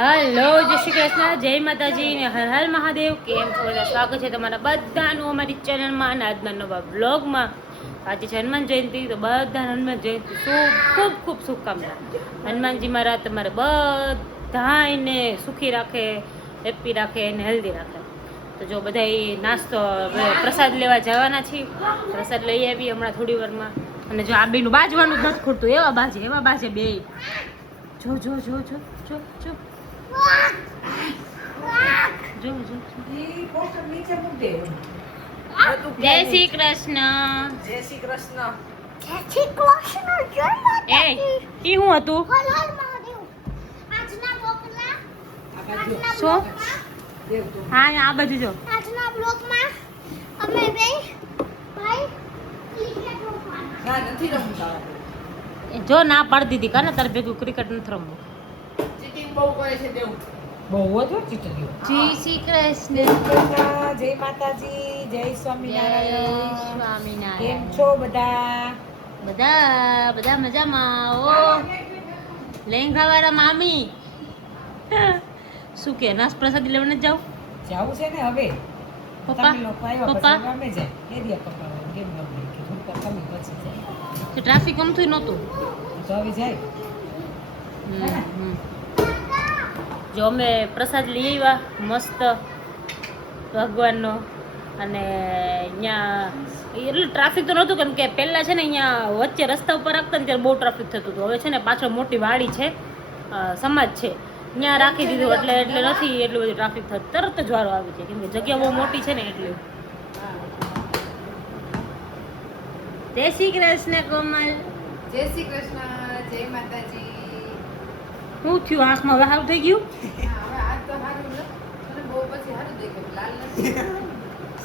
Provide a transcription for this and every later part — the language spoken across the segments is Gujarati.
હેલો, જય શ્રી કૃષ્ણ, જય માતાજી ને હર હર મહાદેવ. કેમ છો? સ્વાગત છે તમારા બધાનું અમારી ચેનલમાં અને આજના નવા બ્લોગમાં. આજે છે હનુમાન જયંતિ, તો બધા હનુમાન જયંતિ ખૂબ ખૂબ શુભકામના. હનુમાનજી મહારાજ તમારે બધાને સુખી રાખે, હેપી રાખે અને હેલ્ધી રાખે. તો જો બધા નાસ્તો પ્રસાદ લેવા જવાના છીએ. પ્રસાદ લઈ આવી હમણાં થોડી વારમાં. અને જો આ બેનું બાજવાનું જ નથી ખૂટતું, એવા બાજે બે. જો જો જો જો જો જો જો જય શ્રી કૃષ્ણ. જય શ્રી કૃષ્ણ. એ ઈ હું હતું શું? હા આ બાજુ જો. આજના બ્લોગમાં અમે બે ભાઈ ક્રિકેટ રમવાના. ના નથી રમતા. જો ના પાડી દીધી કાને તારે ભેગું ક્રિકેટ નથી રમવું. ચીટિંગ બહુ કરે છે દેવ. બહુ જ ચીટિંગ. જય શ્રી કૃષ્ણ. જય માતાજી, જય સ્વામિનારાયણ. સ્વામિનારાયણ. કેમ છો બધા? બધા મજામાં. ઓ લેંઘાવાળા મામી શું કે નાસ્તો પ્રસાદી લેવા નથી જાવ? જાવું છે ને હવે. પપ્પા તમે લોકો આવ્યા પપ્પા પછી અમે જાય. એ દિયા પપ્પા કેમ ગમે કે ભૂકા તમે પછી જાય. તો ટ્રાફિક અમથું નહોતું. તો હવે જાય. જો અમે પ્રસાદ લઈ આવ્યા મસ્ત ભગવાનનો. અને અહીંયા એટલે ટ્રાફિક તો નહોતું, કેમ કે પહેલાં છે ને અહીંયા વચ્ચે રસ્તા ઉપર રાખતા ને ત્યારે બહુ ટ્રાફિક થતું હતું. હવે છે ને પાછળ મોટી વાડી છે, સમાજ છે, ત્યાં રાખી દીધું એટલે નથી એટલું બધું ટ્રાફિક થતું. તરત જ વારો આવી છે, કેમ કે જગ્યા બહુ મોટી છે ને એટલે. જય શ્રી કૃષ્ણ કોમલ. જય શ્રી કૃષ્ણ, જય માતાજી. શું થયું? આંખમાં વહાવ થઈ ગયું?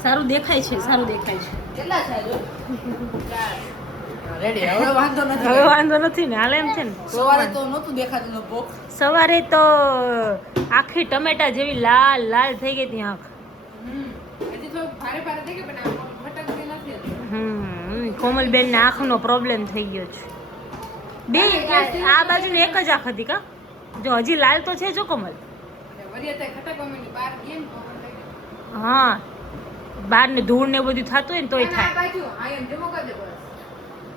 સારું દેખાય છે, સારું દેખાય છે. કેટલા છે? રેડી. હવે વાંધો નથી. હવે વાંધો નથી ને, હાલે એમ છે ને. સવારે તો નહોતું દેખાતું નો પોક. સવારે તો આખી ટમેટા જેવી લાલ લાલ થઈ ગઈ હતી આંખ. હજી તો ભારે ભારે દેખે પણ આ ફટકતી નથી. કોમલબેન ને આંખનો પ્રોબ્લેમ થઈ ગયો છે. બે આ બાજુ ને એક જ આંખ હતી કા? જો હજી લાલ તો છે જો કોમલ. વરિયાતા ખટકવાની બહાર ગઈ ને હા, બહાર ને ધૂળ ને બધું થતું હોય ને તોય આ થાય. બાજુ આ એમ જમો કરી દે બસ.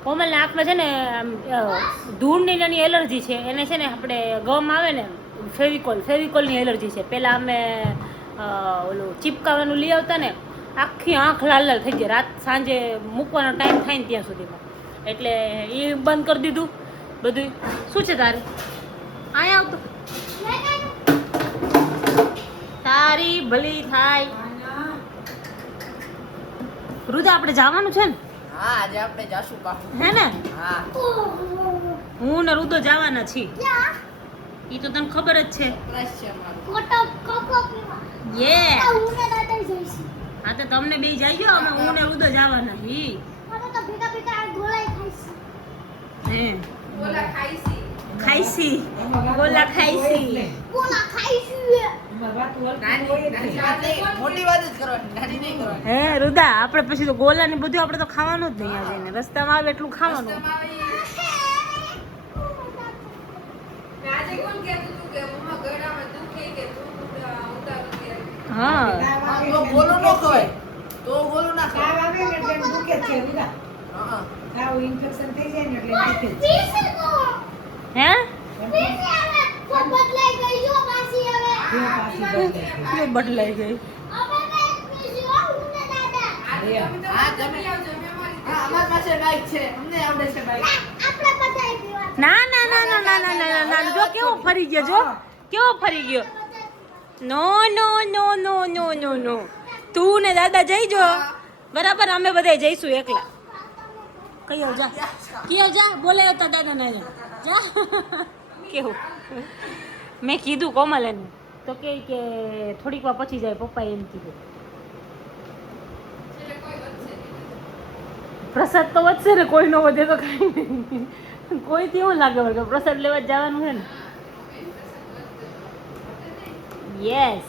કોમલને આંખમાં છે ને ધૂળની એની એલર્જી છે. એને છે ને આપણે ગમ આવે ને ફેવિકોલની એલર્જી છે. પહેલાં અમે ઓલું ચીપકાવાનું લઈ આવતા ને, આખી આંખ લાલ લાલ થઈ જાય રાત સાંજે મૂકવાનો ટાઈમ થાય ને ત્યાં સુધીમાં. એટલે એ બંધ કરી દીધું બધું. શું છે તારે? અહીંયા આવતું તારી ભલી થાય. રુદા આપણે જવાનું છે ને? હા, આજે આપણે જાશું પાછું. હે ને? હા. હું ને રુદો જવાના છીએ. ઈ તો તને ખબર જ છે. સરપ્રાઈઝ છે અમારું. કોટો કોકો પીવા. યે હું ને દાદા જઈશું. હા તો તમને બે જઈજો, અમે હું ને રુદો જવાના ઈ. અમે તો ભેગા ભેગા ગોળાઈ ખાઈશું. હે બોલા ખાઈસી. ખાઈસી ગોલા ખાઈસી. ગોળા ખાઈશું. મોટી વાત જ કરવાની, નાની નહીં કરવાની. હે રુદા, આપણે પછી તો ગોલા ને બધું આપણે તો ખાવાનું જ નહીં. આવીને રસ્તામાં આવે એટલું ખાવાનું. આજે કોણ કહેતું હતું કે મમ્મા ગળામાં દુખે કે તું ઉતારું કે હા તો બોલો ન ખવાય. તો બોલો ના ખવાય. હા. પીસે તો. હે પીસે હવે કોઈ બદલાઈ ગઈ જો પાછી હવે. કેવું બદલાઈ ગઈ? અમે બે પીસી હું ને દાદા. હા, તમે હા, અમારી પાસે બાઈક છે. અમને આવડે છે બાઈક. આપણે બધાય પીવા. ના ના ના ના ના ના ના ના જો કેવો ફરી ગયો, જો કેવો ફરી ગયો. નો નો નો નો નો નો નો તું ને દાદા જઈજો બરાબર, અમે બધા જઈશું એકલા. કયો જા કયો જા બોલે તો દાદા ના જા કેવું મેં કીધું કોમલ એને તો કે થોડીક વાર પછી જાય. પપ્પાએ એમ કીધું. પ્રસાદ તો વધશે ને, કોઈ નો વધે તો કઈ નહીં. કોઈથી એવું લાગે વળગે પ્રસાદ લેવા જ જવાનું છે ને. યસ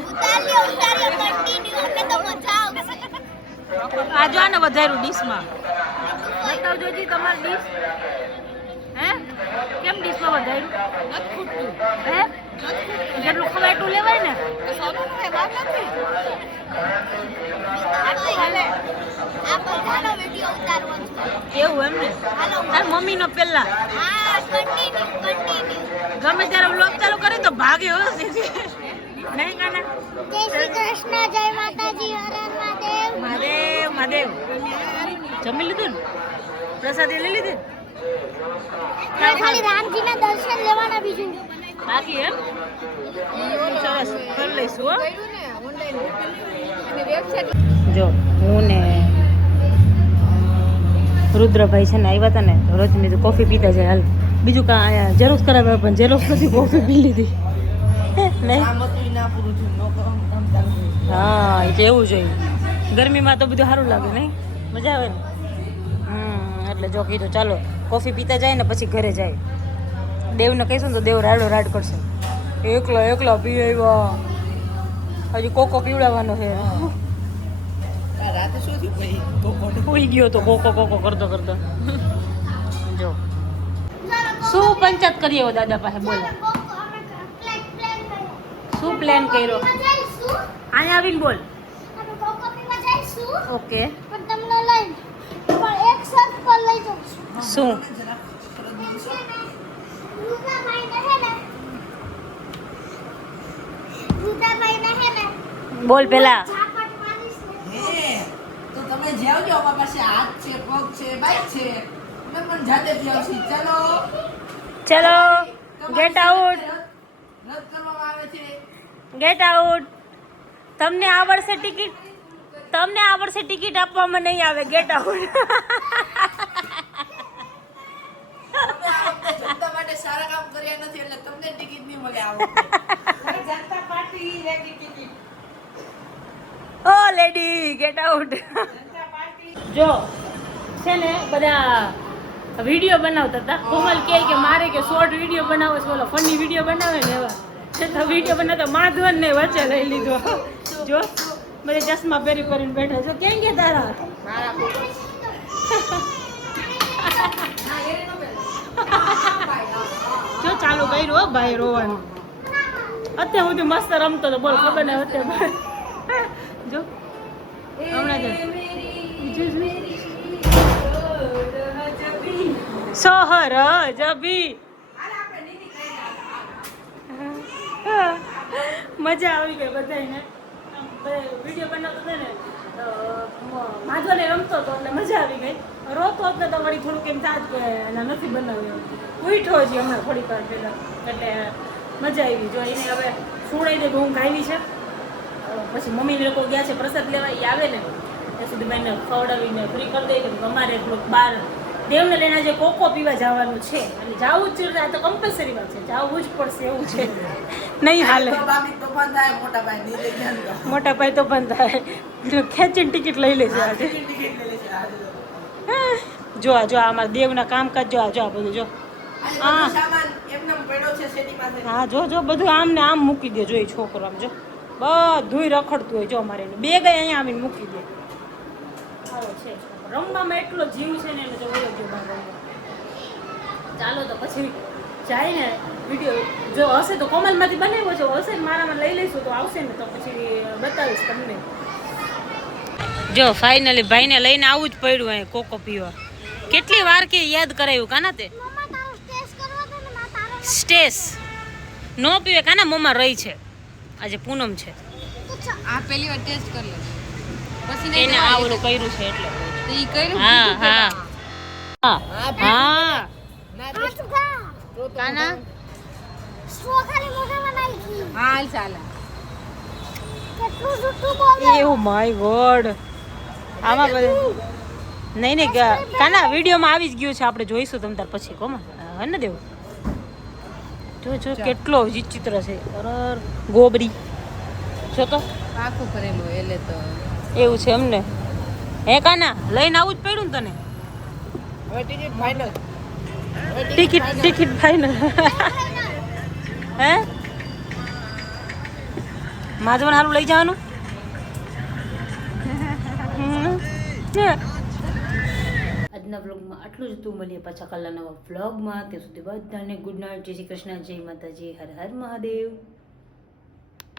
ઉતાર્યો કન્ટિન્યુ એટલે તો મજા આવશે. આ જો આને વધાર્યું ડીશમાં. બતાવજો જી તમારી ડીશ. હે કેમ ડીશમાં વધાર્યું? નથી ખૂટતું. હે જેટલું ખવાય એટલું લેવાય ને. આ બધાનો વિડિયો ઉતારવાનો છે. એવું એમ ને. તાર મમ્મીનો પહેલા હા કન્ટિન્યુ ગમે ત્યારે વ્લોગ ચાલુ કરે તો ભાગે હો સીધી. નહીં કાના? જય શ્રી કૃષ્ણ, જય માતાજી, હર હર મહાદેવ. મહાદેવ મહાદેવ. જમી લીધું ને? પ્રસાદી લઈ લીધી? ખાલી રામજીના દર્શન લેવાના બીજું બાકી એમ? સરસ કરી લઈશું હો. જો હું ને રુદ્રભાઈ છે ને આવ્યા હતા ને રોજ મેં કોફી પીતા જાય હાલ બીજું કાં અહીંયા ઝેરોક્સ કરાવ્યા પણ ઝેરોક્સ નથી કોફી પી લીધી નહીં હા એટલે એવું જોઈએ ગરમીમાં તો બધું સારું લાગે નહીં મજા આવે ને એટલે જો કીધું ચાલો કોફી પીતા જાય ને પછી ઘરે જાય દેવને કહીશું ને તો દેવ રાડો રાડ કરશે એકલા પી આવ્યા હજી કોકો પીવડાવવાનો છે રાતે શું થયું ભાઈ ઉઈ ગયો તો કોકો કરતો જો શું પંચાયત કરીએ હો દાદા પાસે બોલો શું પ્લાન કર્યો અહીંયા આવીને બોલ ઓકે પણ તમને લઈને પણ એક શર્ત પર લઈ જાઉં છું. શું રૂદાભાઈને હે ને બોલ પેલા ઝાપટ મારીશ ને તો તમે જાઓ જો અમારા પાસે હાથ છે પગ છે બાઈક છે અમે પણ જાતે જાવ છીએ ચાલો ચલો ગેટ આઉટ રદ કરવામાં આવે છે ગેટ આઉટ તમને આવડશે ટિકિટ આપવામાં નહીં આવે ગેટ આઉટ તમે આ વખતે જનતા માટે સારા કામ કર્યા નથી એટલે તમને ટિકિટ નહીં મળે આ વખતે જનતા પાર્ટી લેગી ટિકિટ ઓ લેડી ગેટ આઉટ જો છે ને બધા વિડીયો બનાવતા હતા કોમલ કે મારે કે શોર્ટ વિડીયો બનાવો છે ઓલો ફની વિડીયો બનાવે ને એવા તો વિડીયો બનાવતા માધવન ને વચ્ચે લઈ લીધો જો બધે ચશ્મા પહેરી પહેરીને બેઠા છો કેમ કે તારા મારા જો ચાલુ કર્યું હો ભાઈ રોવાનું અત્યાર સુધી મસ્ત રમતો હતો બોલ ખબર ને અત્યારે જો હમણાં સોહર જબી મજા આવી ગઈ બધાને વિડીયો બનાવતો હતો ને માધવને રમતો હતો એટલે મજા આવી ગઈ રોતો હતો તો વળી થોડુંક એમ થાત કે એના નથી બનાવ્યો ઉઠો છે હમણાં થોડીક વાર પહેલાં એટલે મજા આવી જો એને હવે સુડાઈ દે ઊંઘ આવી છે પછી મમ્મી લોકો ગયા છે પ્રસાદ લેવા એ આવે ને ત્યાં સુધી મેં એને ખવડાવીને ફ્રી કરી દઈ કે અમારે થોડુંક બહાર દેવને લઈને આજે કોકો પીવા જવાનું છે અને જવું જ છે તો કમ્પલસરી વાત છે જવું જ પડશે એવું છે નહીં હાલે બાબી તોફાન થાય મોટા ભાઈ નહીં લઈ ગયા તો મોટા ભાઈ તો બંધ થાય ખેંચીને ટિકિટ લઈ લેશે આજે ટિકિટ લઈ લેશે આજે જો આ અમારા દેવના કામકાજ જો આ બધું જો આ સામાન એમને પડ્યો છે શેરી પાસે હા જો બધું આમ ને આમ મૂકી દે જો એ છોકરો આમ જો બધુંય રખડતું હોય જો અમારે બે ગઈ અહીંયા આવીને મૂકી દે આવો છે રમવામાં એટલો જીવ છે ને એને જો વયો ગયો બહાર રમવા. ચાલો તો પછી જાય ને વિડીયો જો હશે તો કોમલમાંથી બનાવ્યો છે હશે ને મારામાં લઈ લઈશું તો આવશે ને તો પછી બતાવીશ તમને જો ફાઇનલી ભાઈને લઈને આવું જ પડ્યું અહીં કોકો પીવા કેટલી વાર કે યાદ કરાયું કાના તે મમ્મા તારો ટેસ્ટ કરવા દે ને માં તારો સ્ટેસ નો પીવે કાના મમ્મા રહી છે આજે પૂનમ છે આ પહેલી વાર ટેસ્ટ કરી લે પછી એને આ ઓલું કર્યું છે એટલે તો ઈ કર્યું હા હા હા હા આટકા કાના સ્ટ્રો ખાલી મોઢામાં નાખી હાલ ચાલે કેટલું જૂઠું બોલે ઓ માય ગોડ આમાં બધું નહીં કાના વિડીયોમાં આવી જ ગયું છે આપણે જોઈશું તમ તાર પછી કોમાં હે ને દેવું જો કેટલો વિચિત્ર છે અરર ગોબરી જો તો પાકું કરેલું એટલે તો એવું છે એમને હે કાના લઈને આવું જ પડ્યું ને તને હવે ટિકિટ ફાઇનલ ટિકિટ ફાઇનલ હે માધવન હારું લઈ જવાનું આજના વ્લોગમાં આટલું જ હતું. મળીએ પાછા કાલના નવા વ્લોગમાં. ત્યાં સુધી બધાને ગુડ નાઇટ, જય શ્રી કૃષ્ણ, જય માતાજી, હર હર મહાદેવ.